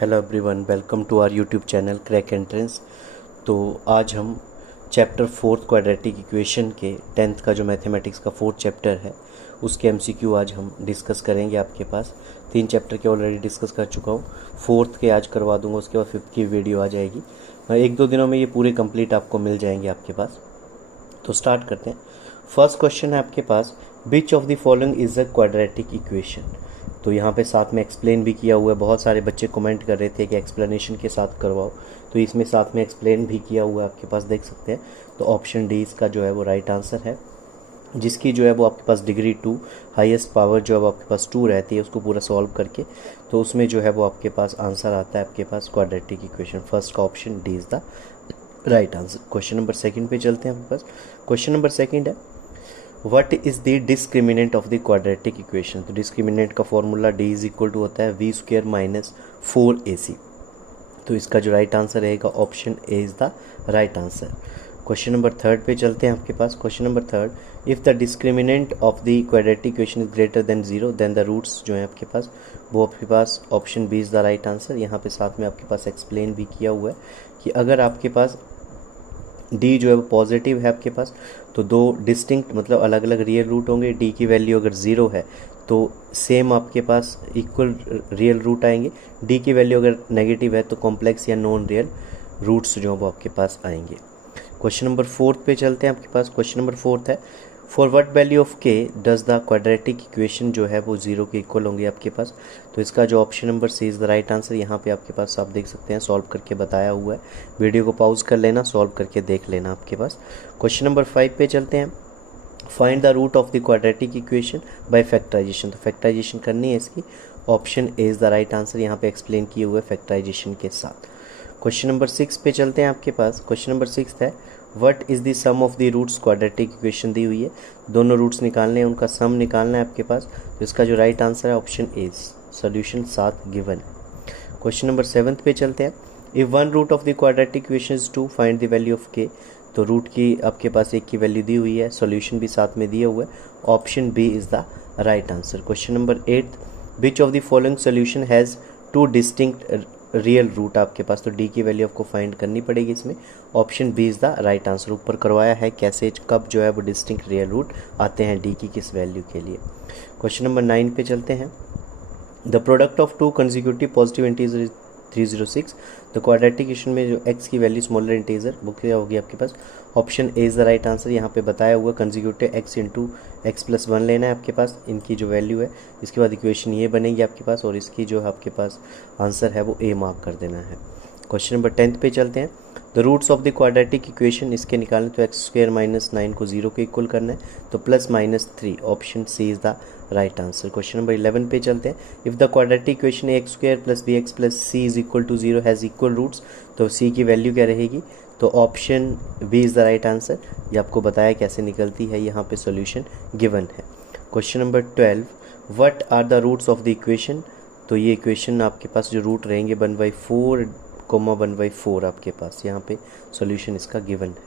Hello everyone, welcome to our YouTube channel crack entrance. तो आज हम चैप्टर 4 क्वाड्रेटिक इक्वेशन के 10th का जो मैथमेटिक्स का 4th चैप्टर है उसके एमसीक्यू आज हम डिस्कस करेंगे। आपके पास 3 चैप्टर के ऑलरेडी डिस्कस कर चुका हूँ, 4th के आज करवा दूंगा, उसके बाद 5th की वीडियो आ जाएगी। 1-2 दिनों में ये पूरे कंप्लीट आपको मिल जाएंगे आपके पास। तो स्टार्ट करते हैं। फर्स्ट क्वेश्चन है आपके पास, which of the following is a quadratic equation. तो यहाँ पे साथ में एक्सप्लेन भी किया हुआ है। बहुत सारे बच्चे कमेंट कर रहे थे कि एक्सप्लेनेशन के साथ करवाओ, तो इसमें साथ में एक्सप्लेन भी किया हुआ है, आपके पास देख सकते हैं। तो ऑप्शन डी इसका जो है वो राइट आंसर है, जिसकी जो है वो आपके पास डिग्री 2 हाईएस्ट पावर जो है वो आपके पास 2 रहती है, उसको पूरा सॉल्व करके तो उसमें जो है वो आपके पास आंसर आता है आपके पास क्वाड्रेटिक इक्वेशन। फर्स्ट का option D is the right answer. Question number second पे चलते हैं आपके पास। क्वेश्चन नंबर सेकंड है, what is the discriminant of the quadratic equation. तो डिस्क्रिमिनेंट का formula D is equal to होता है वी स्क्वायर माइनस 4ac। तो इसका जो राइट आंसर रहेगा option A is the right answer. Question number third पे चलते हैं आपके पास। Question number third, if the discriminant of the quadratic equation is greater than 0 then the roots जो है आपके पास वो आपके पास option B is the right answer. यहाँ पे साथ में आपके पास एक्सप्लेन भी किया हुआ है कि अगर आपके पास डी जो है वो पॉजिटिव है आपके पास, तो दो डिस्टिंक्ट मतलब अलग अलग रियल रूट होंगे। डी की वैल्यू अगर 0 है तो सेम आपके पास इक्वल रियल रूट आएंगे। डी की वैल्यू अगर नेगेटिव है तो कॉम्प्लेक्स या नॉन रियल रूट्स जो है वो आपके पास आएंगे। क्वेश्चन नंबर 4 पे चलते हैं आपके पास। क्वेश्चन नंबर 4 है, फॉर व्हाट वैल्यू ऑफ के डज द क्वाड्रेटिक इक्वेशन जो है वो 0 के इक्वल होंगे आपके पास। तो इसका जो option number C is the right answer. यहाँ पे आपके पास आप देख सकते हैं सॉल्व करके बताया हुआ है। वीडियो को पॉज कर लेना, सॉल्व करके देख लेना आपके पास। क्वेश्चन नंबर 5 पे चलते हैं, find the root of the quadratic equation by factorisation. तो फैक्टराइजेशन करनी है इसकी, option A is the right answer. यहाँ पे एक्सप्लेन किए हुए फैक्टराइजेशन के साथ। क्वेश्चन नंबर 6 पे चलते हैं आपके पास। क्वेश्चन नंबर 6 है, what is the sum of the roots. Quadratic equation दी हुई है, दोनों रूट्स निकालने हैं, उनका सम निकालना है आपके पास। तो इसका जो राइट आंसर है ऑप्शन ए, सोल्यूशन साथ गिवन है। क्वेश्चन नंबर 7 पे चलते हैं, if one root of the quadratic equation is 2 find the value of K. तो रूट की आपके पास एक की वैल्यू दी हुई है, सोल्यूशन भी साथ में दिया हुआ है, option B is the right answer. Question number 8, which of the following solution has 2 distinct real root आपके पास। तो डी की वैल्यू आपको फाइंड करनी पड़ेगी इसमें, option B is the right answer. ऊपर करवाया है कैसे कब जो है वो डिस्टिंक्ट रियल रूट आते हैं डी की किस वैल्यू के लिए। क्वेश्चन नंबर 9 पे चलते हैं, the product of 2 consecutive positive integer is 306। तो क्वाड्रेटिक इक्वेशन में जो x की वैल्यू स्मॉलर इंटीजर वो क्या होगी आपके पास, option A is the right answer. यहाँ पे बताया हुआ consecutive x into x plus 1 लेना है आपके पास, इनकी जो वैल्यू है। इसके बाद इक्वेशन ये बनेगी आपके पास और इसकी जो है आपके पास आंसर है वो ए मार्क कर देना है। क्वेश्चन नंबर 10 पे चलते हैं, the roots of the quadratic equation इसके निकालने तो एक्स स्क्वायर माइनस 9 को 0 के इक्वल करना है, तो plus minus 3, option C is the right answer. Question number 11 पे चलते हैं, if the quadratic equation x square plus b x plus c is equal to 0 has equal roots. तो C की वैल्यू क्या रहेगी, तो option B is the right answer. ये आपको बताया कैसे निकलती है, यहाँ पे सोल्यूशन गिवन है। Question number 12, what are the roots of the equation. तो ये इक्वेशन आपके पास जो रूट रहेंगे 1/4, 1/4 आपके पास, यहाँ पे सॉल्यूशन इसका गिवन है।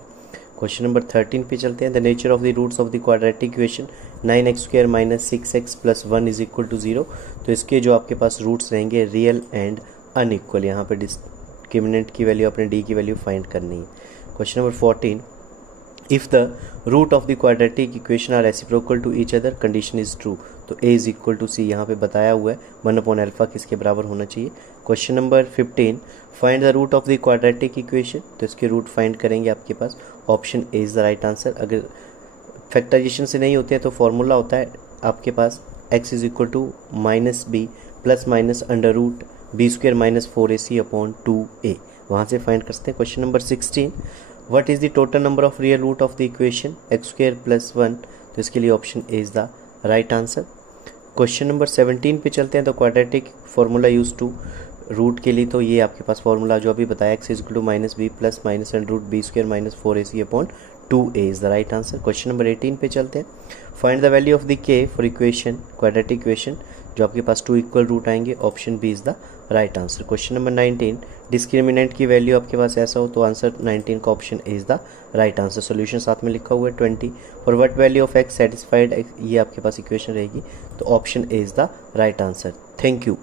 क्वेश्चन नंबर 13 पे चलते हैं, the nature of the roots of the quadratic equation 9x square minus 6x plus 1 is equal to 0। तो इसके जो आपके पास रूट्स रहेंगे रियल एंड अनइक्वल। यहाँ पे डिस्क्रिमिनेंट की वैल्यू अपने डी की वैल्यू फाइंड करनी है। Question number 14, if the root of the quadratic equation are reciprocal to each other condition is true. तो A is equal to C, यहाँ पे बताया हुआ है 1/α किसके बराबर होना चाहिए। Question number 15, find the root of the quadratic equation. तो इसके रूट फाइंड करेंगे आपके पास, option A is the right answer. अगर फैक्टराइजेशन से नहीं होते हैं तो फॉर्मूला होता है आपके पास x is equal to minus B plus minus under root B square minus 4ac upon 2a, वहाँ से फाइंड कर सकते हैं। Question number 16, what is the total number of real root of the equation x square plus 1। तो इसके लिए option A is the right answer. Question number 17 पे चलते हैं, तो quadratic formula use to root के लिए, तो ये आपके पास फार्मूला जो अभी बताया x is equal to minus B plus minus under root B square minus 4ac upon 2a is the right answer. Question number 18 पे चलते हैं, find the value of the k for equation quadratic equation, जो आपके पास 2 equal root आएंगे, option B is the right answer. Question number 19, discriminant की value आपके पास ऐसा हो तो आंसर 19 का option A is the right answer. Solution साथ में लिखा हुआ है 20, for what value of x satisfied, ये आपके पास इक्वेशन रहेगी, तो option A is the right answer. Thank you.